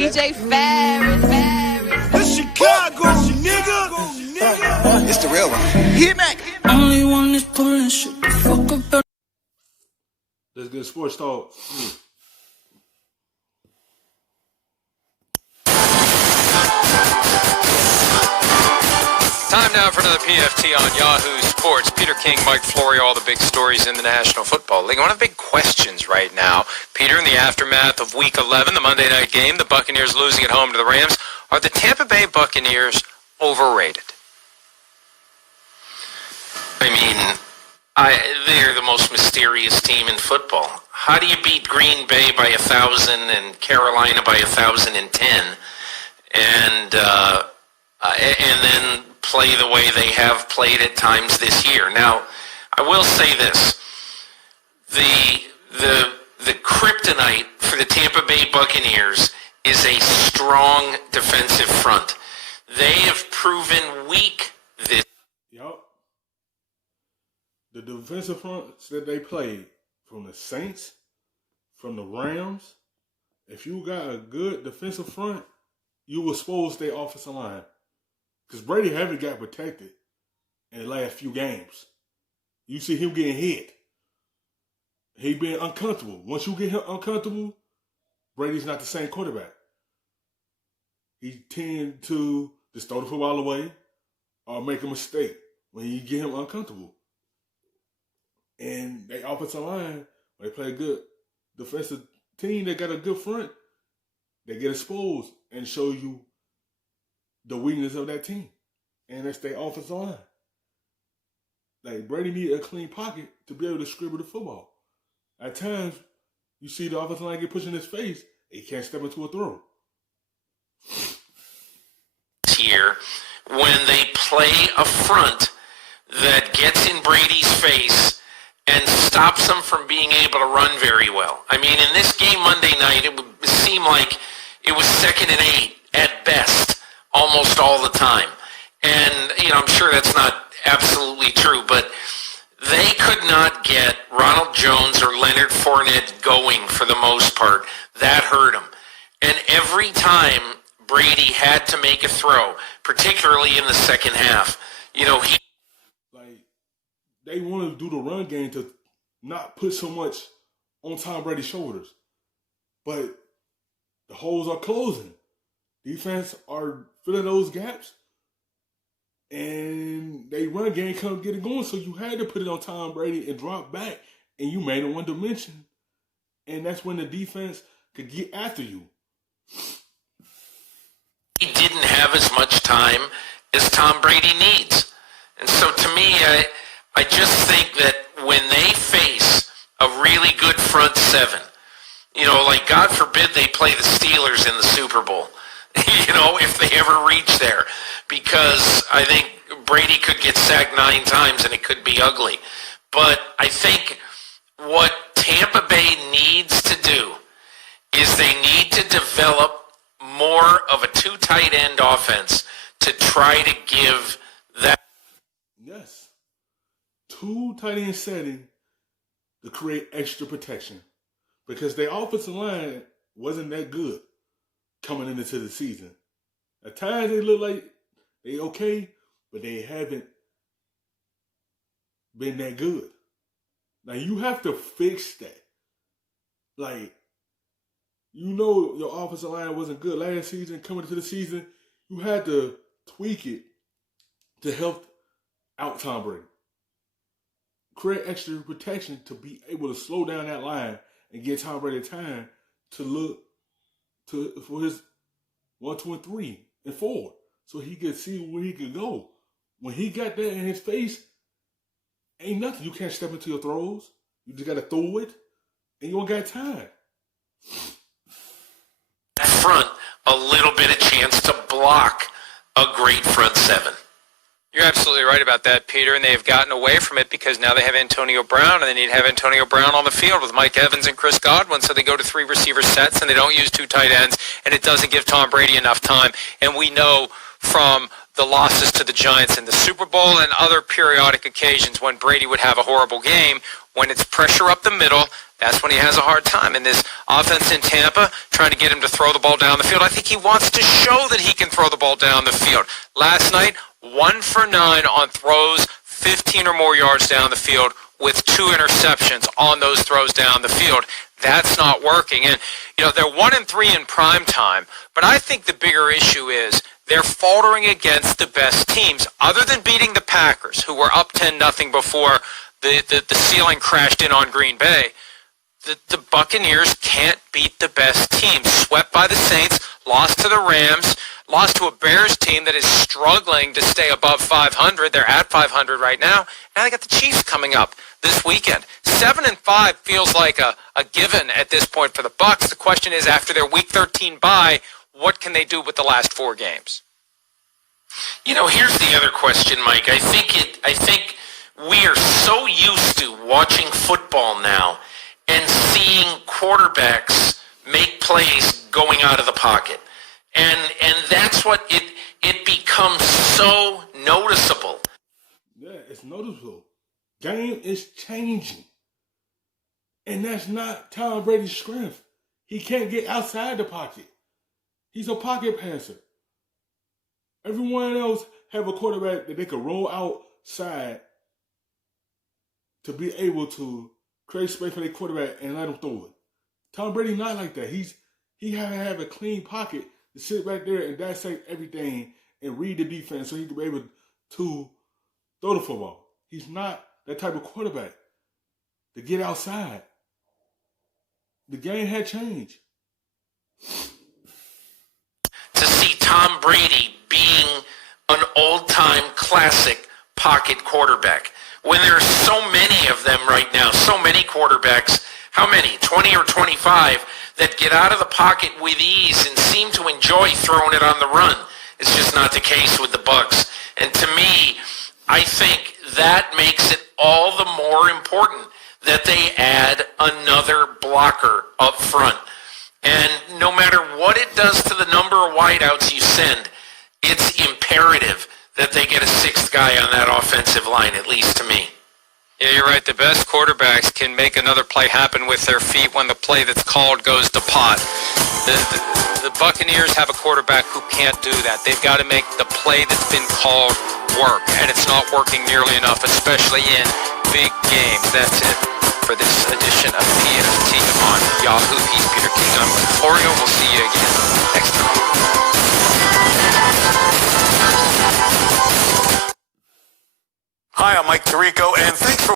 DJ Ferris. The Chicago, nigga. It's the real one. Hit me. Only one is pulling shit the fuck up. Let's get sports talk. Time now for another PFT on Yahoo Sports. Peter King, Mike Florio, all the big stories in the National Football League. One of the big questions right now, Peter, in the aftermath of Week 11, the Monday night game, the Buccaneers losing at home to the Rams, are the Tampa Bay Buccaneers overrated? I mean, they're the most mysterious team in football. How do you beat Green Bay by 1,000 and Carolina by 1,010 and then play the way they have played at times this year? Now, I will say this. The kryptonite for the Tampa Bay Buccaneers is a strong defensive front. They have proven weak this. Yup. The defensive fronts that they played from the Saints, from the Rams, if you got a good defensive front, you will expose their offensive line. Because Brady haven't got protected in the last few games. You see him getting hit. He been uncomfortable. Once you get him uncomfortable, Brady's not the same quarterback. He tend to just throw the football away or make a mistake when you get him uncomfortable. And they offensive line, when they play a good defensive team, they got a good front, they get exposed and show you the weakness of that team. And that's their offensive line. Like, Brady need a clean pocket to be able to scribble the football. At times, you see the offensive line get pushed in his face, he can't step into a throw. Here, when they play a front that gets in Brady's face and stops him from being able to run very well. I mean, in this game Monday night, it would seem like it was 2nd and 8 at best, almost all the time. And, I'm sure that's not absolutely true, but they could not get Ronald Jones or Leonard Fournette going for the most part. That hurt them. And every time Brady had to make a throw, particularly in the second half, they want to do the run game to not put so much on Tom Brady's shoulders. But the holes are closing. Defense are filling those gaps. And they run game couldn't get it going. So you had to put it on Tom Brady and drop back. And you made it one dimension. And that's when the defense could get after you. He didn't have as much time as Tom Brady needs. And so to me, I just think that when they face a really good front seven, like God forbid they play the Steelers in the Super Bowl, if they ever reach there, because I think Brady could get sacked 9 times and it could be ugly. But I think what Tampa Bay needs to do is they need to develop more of a 2 tight end offense to try to give that. Yes. 2 tight end setting to create extra protection. Because their offensive line wasn't that good coming into the season. At times they look like they okay, but they haven't been that good. Now you have to fix that. Your offensive line wasn't good last season. Coming into the season, you had to tweak it to help out Tom Brady. Create extra protection to be able to slow down that line and get Tom Brady time to look for his 1, 2, and 3 and 4, so he could see where he could go. When he got that in his face, ain't nothing. You can't step into your throws. You just got to throw it, and you don't got time. Front a little bit of chance to block a great front seven. You're absolutely right about that, Peter, and they've gotten away from it because now they have Antonio Brown, and they need to have Antonio Brown on the field with Mike Evans and Chris Godwin, so they go to 3 receiver sets, and they don't use 2 tight ends, and it doesn't give Tom Brady enough time. And we know from the losses to the Giants in the Super Bowl and other periodic occasions when Brady would have a horrible game, when it's pressure up the middle, that's when he has a hard time. And this offense in Tampa, trying to get him to throw the ball down the field, I think he wants to show that he can throw the ball down the field. Last night, 1 for 9 on throws, 15 or more yards down the field, with 2 interceptions on those throws down the field. That's not working. And, they're 1-3 in prime time, but I think the bigger issue is they're faltering against the best teams. Other than beating the Packers, who were up 10-0 before the ceiling crashed in on Green Bay, the Buccaneers can't beat the best teams. Swept by the Saints, lost to the Rams, lost to a Bears team that is struggling to stay above 500. They're at 500 right now. Now they got the Chiefs coming up this weekend. 7-5 feels like a given at this point for the Bucs. The question is, after their Week 13 bye, what can they do with the last 4 games? Here's the other question, Mike. I think we are so used to watching football now and seeing quarterbacks make plays going out of the pocket. And that's what it becomes so noticeable. Yeah, it's noticeable. Game is changing. And that's not Tom Brady's strength. He can't get outside the pocket. He's a pocket passer. Everyone else have a quarterback that they can roll outside to be able to create space for their quarterback and let him throw it. Tom Brady not like that. He have a clean pocket to sit back there and dissect everything and read the defense so he can be able to throw the football. He's not that type of quarterback to get outside. The game had changed. To see Tom Brady being an old-time classic pocket quarterback, when there are so many of them right now, so many quarterbacks, how many, 20 or 25, that get out of the pocket with ease and seem to enjoy throwing it on the run. It's just not the case with the Bucs. And to me, I think that makes it all the more important that they add another blocker up front. And no matter what it does to the number of wideouts you send, it's imperative that they get a 6th guy on that offensive line, at least to me. Yeah, you're right. The best quarterbacks can make another play happen with their feet when the play that's called goes to pot. The Buccaneers have a quarterback who can't do that. They've got to make the play that's been called work, and it's not working nearly enough, especially in big games. That's it for this edition of PFT on Yahoo. He's Peter King. I'm Florio. We'll see you again next time. Hi, I'm Mike Tirico, and thanks for